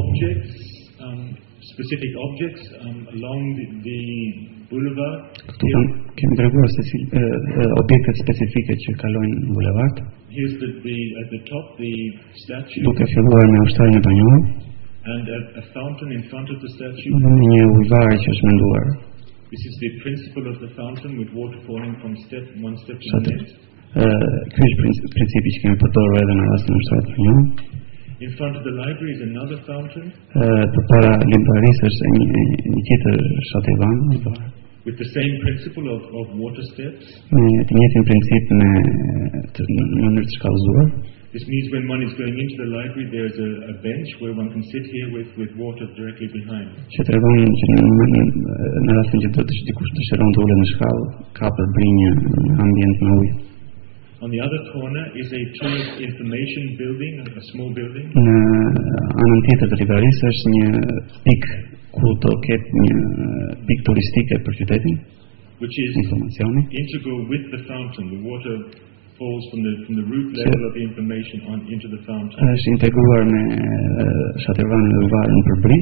objects, specific objects along the boulevard. Kemi treguar se objektet specifike që kalojnë në bulevard. Here's at the top the statue. Duke filluar me ushtarin e banjorit. And a fountain in front of the statue. Një ujëvar që është menduar. This is the principle of the fountain with water falling from one step to the next. Ky është principi që kemi përdorur edhe në rastin e ushtarit të banjorit. In front of the library is another fountain. Përpara librarisë është një tjetër shatëvan. With the same principle of water steps. Me të njëjtin princip në mënyrë të shkallëzuar. This means when one is going into the library, there's a bench where one can sit here with water directly behind. Që tregon që në rastin që dikush dëshiron të ulet në shkallë, ka përbrinjë në ambient me ujë. On the other corner is a tourist information building, a small building. Në anën tjetër të librarisë është një pikë ku do ketë një pikë turistike për qytetin, which is informacioni. Integral with the fountain. The water falls from the root level of the information into the fountain. Është integruar me shatërvanin e ujëvarin përbri,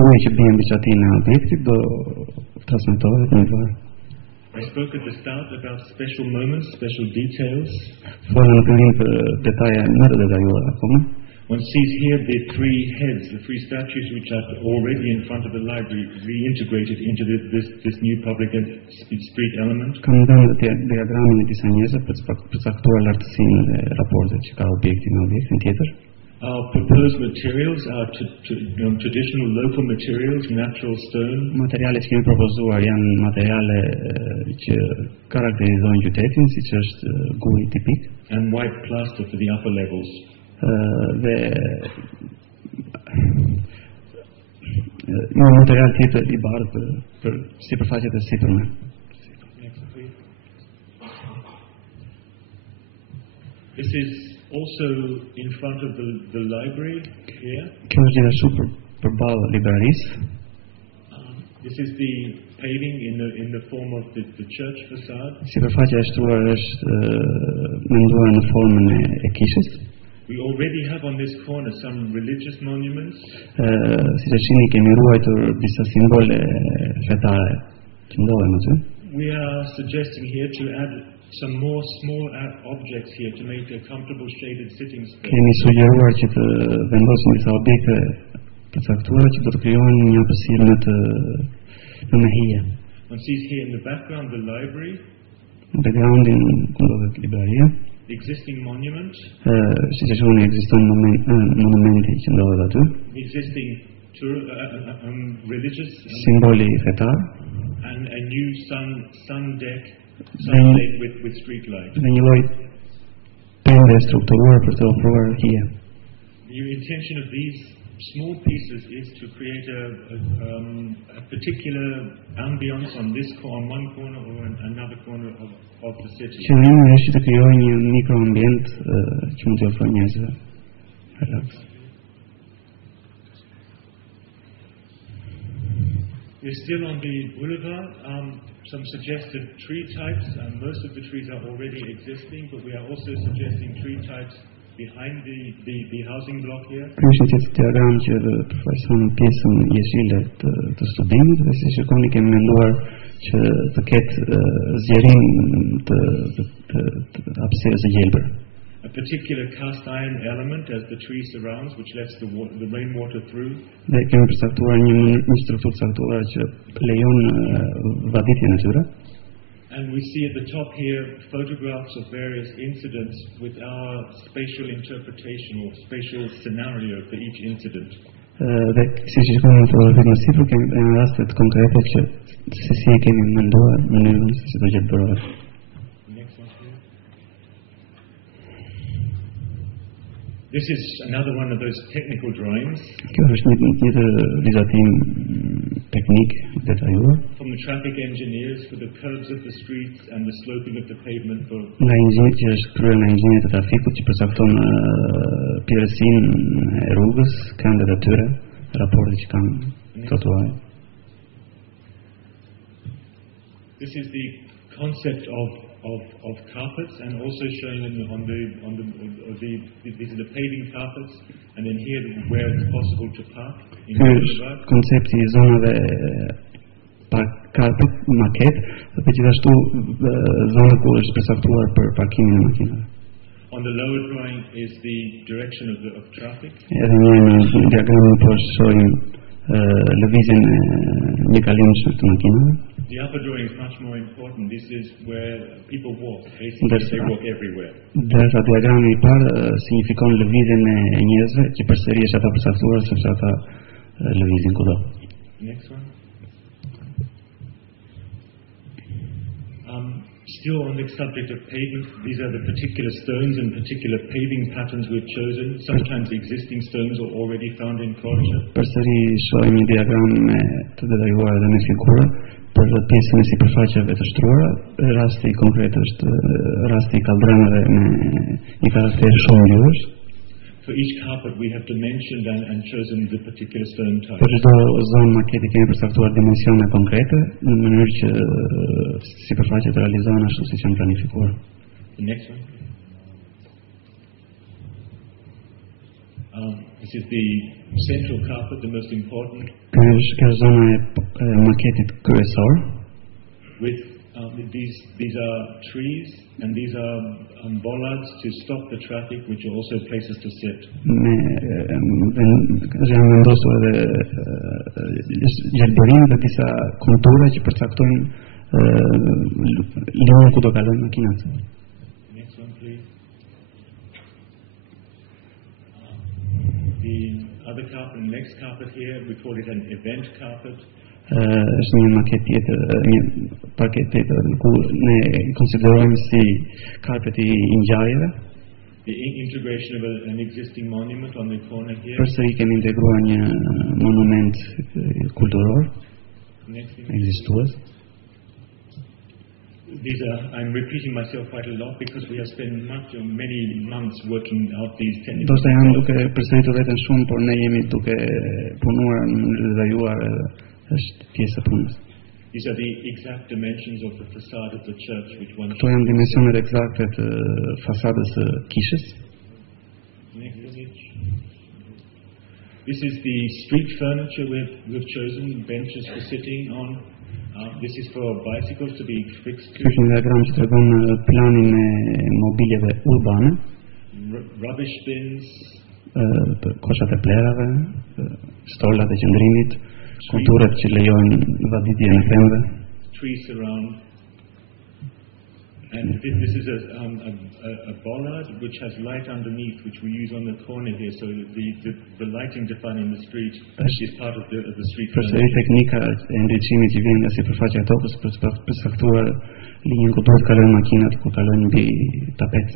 uji që bie mbi çatinë e objektit do transmetohet në ujëvar. I spoke at the start about special moments, special details. Fola në fillim për detaje më të detajuara akoma. One sees here the three heads, the three statues which are already in front of the library, reintegrated into this new public street element. Kam dhënë diagramin e disa njerëzve për të përcaktuar lartësinë e raportit që ka objekti me objektin tjetër. Our proposed materials are traditional local materials, natural stone. Materialet që kemi propozuar janë materiale që karakterizojnë qytetin, siç është guji tipik. And white plaster for the upper levels. Dhe një material tjetër i bardhë për sipërfaqet e sipërme. This is also in front of the library here. Kjo është gjithashtu përballë librarisë. This is the paving in the form of the church facade. Sipërfaqja e shtruar është menduar në formën e kishës. We already have on this corner some religious monuments. Siç e shihni kemi ruajtur disa simbole fetare që ndodhen aty. We are suggesting here to add some more small objects here to make a comfortable shaded sitting space. Kemi sugjeruar që të vendosim disa objekte të caktuara që do të krijojnë një hapësirë në hije. One sees here in the background the library. Në backgroundin ku ndodhet libraria. The existing monument. Siç e shohni ekziston monumenti që ndodhet aty. The existing religious simboli fetar. And a new sun deck with street lights. Dhe një lloj pende strukturuar për të ofruar hije. The intention of these small pieces is to create a particular ambience on one corner or another corner of the city. Qëllimi është të krijojë një mikroambient që mund t'i ofrojë njerëzve relaks. We're still on the boulevard. Some suggested tree types, and most of the trees are already existing, but we are also suggesting tree types behind the housing block here. Ky është një diagram që përfaqëson pjesën jeshile të studimit dhe si shikoni kemi menduar që të ketë zgjerim të hapësirës së gjelbër. A particular cast iron element as the tree surrounds, which lets the rainwater through. Dhe kemi përcaktuar një strukturë caktuar që lejon vaditjen e tyre. And we see at the top here photographs of various incidents with our spatial interpretation or spatial scenario for each incident. Dhe si shikoni në fotografitë më sipër kemi rastet konkrete që se si kemi menduar mënyrën se si do gjelbërohet. This is another one of those technical drawings. Kjo është një tjetër vizatim teknik detajuar. From the traffic engineers for the curves of the streets and the sloping of the pavement for. Nga inxhinieri që është kryer nga inxhinierët e trafikut që përcakton pirësinë e rrugës, këndet e tyre, raportet që kanë trotuarin. This is the concept of of carpets, and also showing these are the paving carpets, and then here where it's possible to park in the boulevard. Koncepti I zonave carpet, maket, dhe gjithashtu zona ku është përcaktuar për parkimin e makinave. On the lower drawing is the direction of traffic. Edhe në diagramin poshtë shohim lëvizjen e mjekalimshme të makinave. The upper drawing is much more important. This is where people walk. Basically, they walk everywhere. Ndërsa diagrami I parë signifikon lëvizjen e njerëzve, që përsëri është ata përcaktuar sepse ata lëvizin kudo. Next one. Still on the subject of pavement, these are the particular stones and particular paving patterns we've chosen. Sometimes existing stones are already found in Croatia. Përsëri shohim një diagram me të detajuar dhe me figura për pjesën e sipërfaqeve të shtruara. Rasti konkret është rasti I kaldranave me një karakter shumë ngjyrësh. For each carpet we have dimensioned and chosen the particular stone type. Për çdo zonë maketi kemi përcaktuar dimensione konkrete në mënyrë që sipërfaqet realizohen ashtu siç janë planifikuar. The next one. This is the central carpet, the most important. Kjo është zona e maketit kryesor. With these are trees and these are bollards to stop the traffic, which are also places to sit. Janë vendosur edhe gjelbërim dhe disa kontura që përcaktojnë linjën ku do kalojnë makinat. Next one, please. The other carpet, next carpet here, we call it an event carpet. Është një maket tjetër, një paket tjetër ku ne konsiderojmë si karpeti I ngjarjeve. The integration of an existing monument on the corner here. Përsëri kemi integruar një monument kulturor ekzistues. These are, I'm repeating myself quite a lot because we have spent many months working out these technical. Do të jam duke përsëritur veten shumë, por ne jemi duke punuar në mënyrë të detajuar është pjesë e punës. These are the exact dimensions of the facade of the church, which one. Këto janë dimensionet eksakte të fasadës së kishës. Next image. This is the street furniture we've chosen, benches for sitting on. This is for bicycles to be fixed to. Ky është një diagram që tregon planin e mobiljeve urbane. Rubbish bins. Koshat e plerave, stolat e qëndrimit. Konturet që lejojnë vaditjen e pemëve. Trees around. And this is a bollard which has light underneath, which we use on the corner here. So the lighting defining the street is part of the street. Përsëri teknika e ndriçimit që vjen nga sipërfaqja e tokës për të përcaktuar linjën ku duhet kalojnë makinat, ku kalojnë mbi tapet.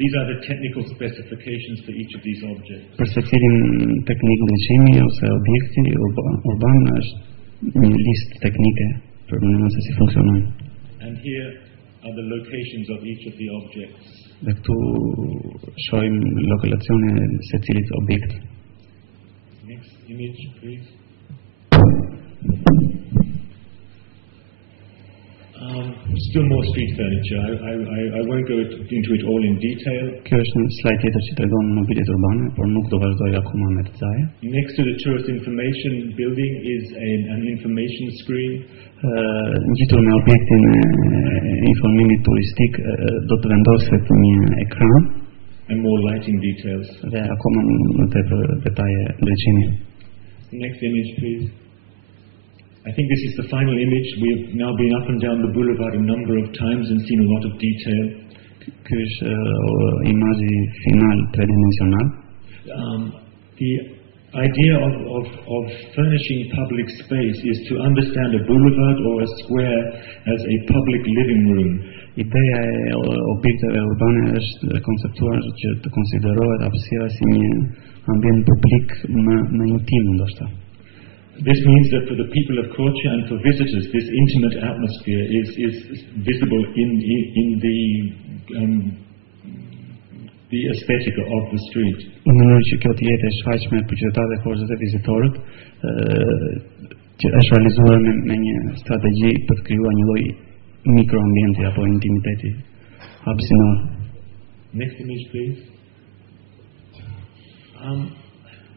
These are the technical specifications for each of these objects. Për secilin teknik ndriçimi ose objekti urban është një listë teknike për mënyrën se si funksionojnë. And here are the locations of each of the objects. Dhe këtu shohim lokalizacione secilit objekt. Next image, please. Still more street furniture. I won't go into it all in detail. Kjo është një slajd tjetër që tregon mobiljet urbane, por nuk do vazhdoj akoma me të detaje. Next to the tourist information building is an information screen. Ngjitur me objektin e informimit turistik do të vendoset një ekran and more lighting details. Dhe akoma më tepër detaje ndriçimi. Next image, please. I think this is the final image. We've now been up and down the boulevard a number of times and seen a lot of detail. Ky është imazhi final tridimensional. The idea of furnishing public space is to understand a boulevard or a square as a public living room. Ideja e objekteve urbane është konceptuar që të konsiderohet hapësira si një ambient publik më intim ndoshta. This means that for the people of Croatia and for visitors, this intimate atmosphere is visible in the aesthetic of the street. Në mënyrë që kjo të jetë e shfaqshme për qytetarët e Korçës dhe vizitorët, që është realizuar me një strategji për të krijuar një lloj mikroambienti apo intimiteti hapësinor. Next image, please.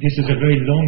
This is a very long